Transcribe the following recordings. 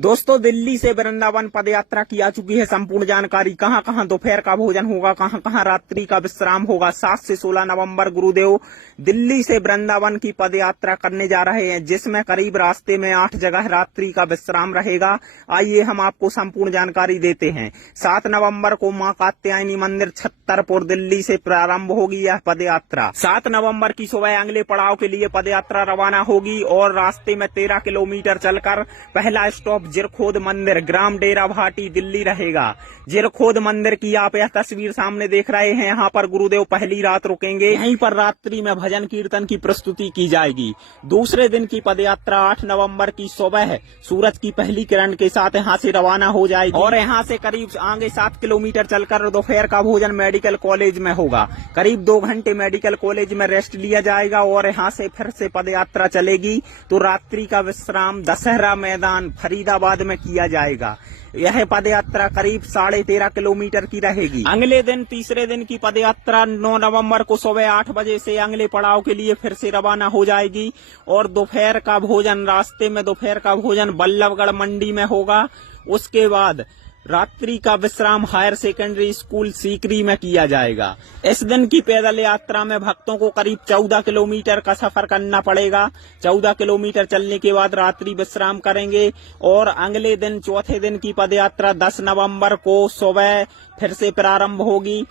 दोस्तों दिल्ली से वृंदावन पदयात्रा की आ चुकी है संपूर्ण जानकारी। कहां कहां दोपहर का भोजन होगा, कहां कहां रात्रि का विश्राम होगा। 7 से 16 नवंबर गुरुदेव दिल्ली से वृंदावन की पदयात्रा करने जा रहे हैं, जिसमें करीब रास्ते में 8 जगह रात्रि का विश्राम रहेगा। आइए हम आपको संपूर्ण जानकारी देते हैं। 7 नवंबर को मां कात्यायनी मंदिर छतरपुर दिल्ली से प्रारंभ होगी यह पदयात्रा। 7 नवंबर की सुबह अगले पड़ाव के लिए पदयात्रा रवाना होगी और रास्ते में 13 किलोमीटर चलकर पहला स्टॉप जिरखोद मंदिर, ग्राम डेरा भाटी, दिल्ली रहेगा। जिरखोद मंदिर की आप यह तस्वीर सामने देख रहे हैं, यहाँ पर गुरुदेव पहली रात रुकेंगे। यहीं पर रात्रि में भजन कीर्तन की प्रस्तुति की जाएगी। दूसरे दिन की पदयात्रा 8 नवंबर की सुबह सूरज की पहली किरण के साथ यहाँ से रवाना हो जाएगी और यहाँ से करीब आगे 7 किलोमीटर चलकर दोपहर का भोजन मेडिकल कॉलेज में होगा। करीब 2 घंटे मेडिकल कॉलेज में रेस्ट लिया जाएगा और यहाँ से फिर से पदयात्रा चलेगी। तो रात्रि का विश्राम दशहरा मैदान फरीदाबाद में किया जाएगा। यह पदयात्रा करीब 13.5 किलोमीटर की रहेगी। अगले दिन तीसरे दिन की पदयात्रा 9 नवंबर को सुबह 8 बजे से अगले पड़ाव के लिए फिर से रवाना हो जाएगी और दोपहर का भोजन रास्ते में दोपहर का भोजन बल्लभगढ़ मंडी में होगा। उसके बाद रात्रि का विश्राम हायर सेकेंडरी स्कूल सीकरी में किया जाएगा। इस दिन की पैदल यात्रा में भक्तों को करीब 14 किलोमीटर का सफर करना पड़ेगा। 14 किलोमीटर चलने के बाद रात्रि विश्राम करेंगे और अगले दिन चौथे दिन की पदयात्रा 10 नवंबर को सुबह फिर से प्रारंभ होगी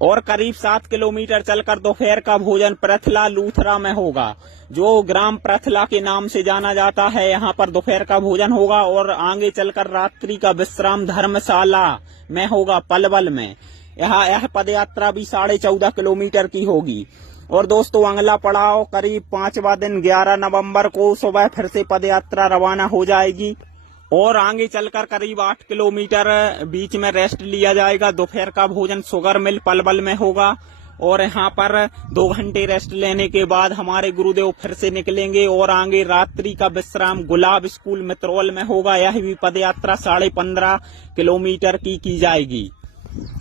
और करीब 7 किलोमीटर चलकर दोपहर का भोजन प्रथला लूथरा में होगा, जो ग्राम प्रथला के नाम से जाना जाता है। यहाँ पर दोपहर का भोजन होगा और आगे चलकर रात्रि का विश्राम धर्मशाला में होगा, पलवल में। यह पदयात्रा भी 14.5 किलोमीटर की होगी। और दोस्तों अगला पड़ाव करीब 5वां दिन 11 नवंबर को सुबह फिर से पदयात्रा रवाना हो जाएगी और आगे चलकर करीब 8 किलोमीटर बीच में रेस्ट लिया जाएगा। दोपहर का भोजन शुगर मिल पलवल में होगा और यहाँ पर 2 घंटे रेस्ट लेने के बाद हमारे गुरुदेव फिर से निकलेंगे और आगे रात्रि का विश्राम गुलाब स्कूल मित्रोल में होगा। यह भी पदयात्रा 15.5 किलोमीटर की जाएगी।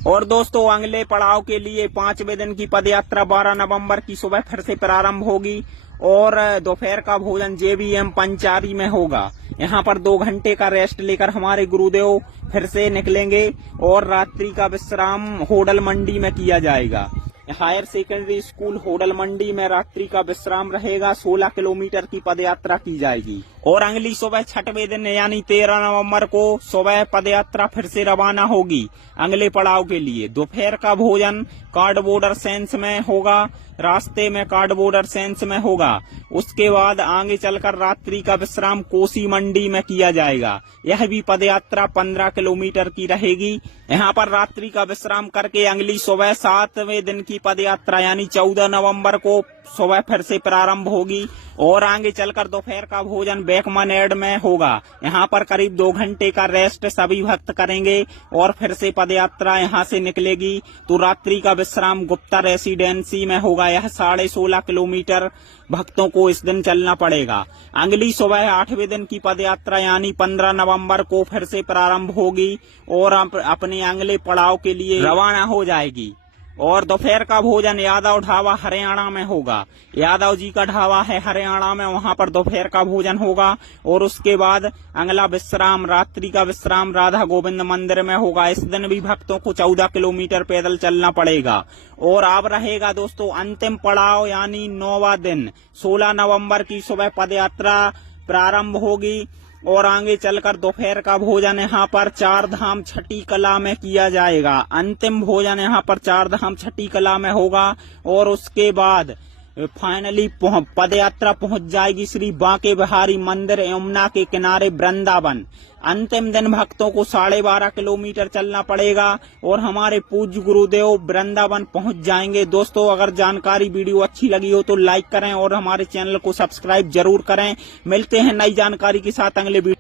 और दोस्तों अगले पड़ाव के लिए 5वें दिन की पदयात्रा 12 नवंबर की सुबह फिर से प्रारंभ होगी और दोपहर का भोजन JBM पंचारी में होगा। यहाँ पर 2 घंटे का रेस्ट लेकर हमारे गुरुदेव फिर से निकलेंगे और रात्रि का विश्राम होडल मंडी में किया जाएगा। हायर सेकेंडरी स्कूल होडल मंडी में रात्रि का विश्राम रहेगा। 16 किलोमीटर की पदयात्रा की जाएगी और अगली सुबह 6वें दिन यानी 13 नवंबर को सुबह पदयात्रा फिर से रवाना होगी अगले पड़ाव के लिए। दोपहर का भोजन कार्ड बॉर्डर सेंस में होगा, रास्ते में कार्ड बॉर्डर सेंस में होगा। उसके बाद आगे चलकर रात्रि का विश्राम कोसी मंडी में किया जाएगा। यह भी पदयात्रा 15 किलोमीटर की रहेगी। यहाँ पर रात्रि का विश्राम करके अगली सुबह 7वें दिन की पदयात्रा यानी 14 नवंबर को सुबह फिर से प्रारंभ होगी और आगे चलकर दोपहर का भोजन बेकमनेड में होगा। यहाँ पर करीब 2 घंटे का रेस्ट सभी भक्त करेंगे और फिर से पदयात्रा यहाँ से निकलेगी। तो रात्रि का विश्राम गुप्ता रेसिडेंसी में होगा। यह 16.5 किलोमीटर भक्तों को इस दिन चलना पड़ेगा। अगली सुबह 8वें दिन की पदयात्रा यानी 15 नवंबर को फिर से प्रारंभ होगी और अपने अगले पड़ाव के लिए रवाना हो जाएगी। और दोपहर का भोजन यादव ढाबा हरियाणा में होगा। यादव जी का ढाबा है हरियाणा में, वहां पर दोपहर का भोजन होगा और उसके बाद अगला विश्राम रात्रि का विश्राम राधा गोविंद मंदिर में होगा। इस दिन भी भक्तों को 14 किलोमीटर पैदल चलना पड़ेगा। और अब रहेगा दोस्तों अंतिम पड़ाव यानी 9वां दिन 16 नवंबर की सुबह पदयात्रा प्रारंभ होगी और आगे चलकर दोपहर का भोजन यहाँ पर 4 धाम छठी कला में किया जाएगा। अंतिम भोजन यहाँ पर 4 धाम छठी कला में होगा और उसके बाद फाइनली पदयात्रा पहुंच जाएगी श्री बांके बिहारी मंदिर यमुना के किनारे वृंदावन। अंतिम दिन भक्तों को 12.5 किलोमीटर चलना पड़ेगा और हमारे पूज्य गुरुदेव वृंदावन पहुंच जाएंगे। दोस्तों अगर जानकारी वीडियो अच्छी लगी हो तो लाइक करें और हमारे चैनल को सब्सक्राइब जरूर करें। मिलते हैं नई जानकारी के साथ अगले वीडियो।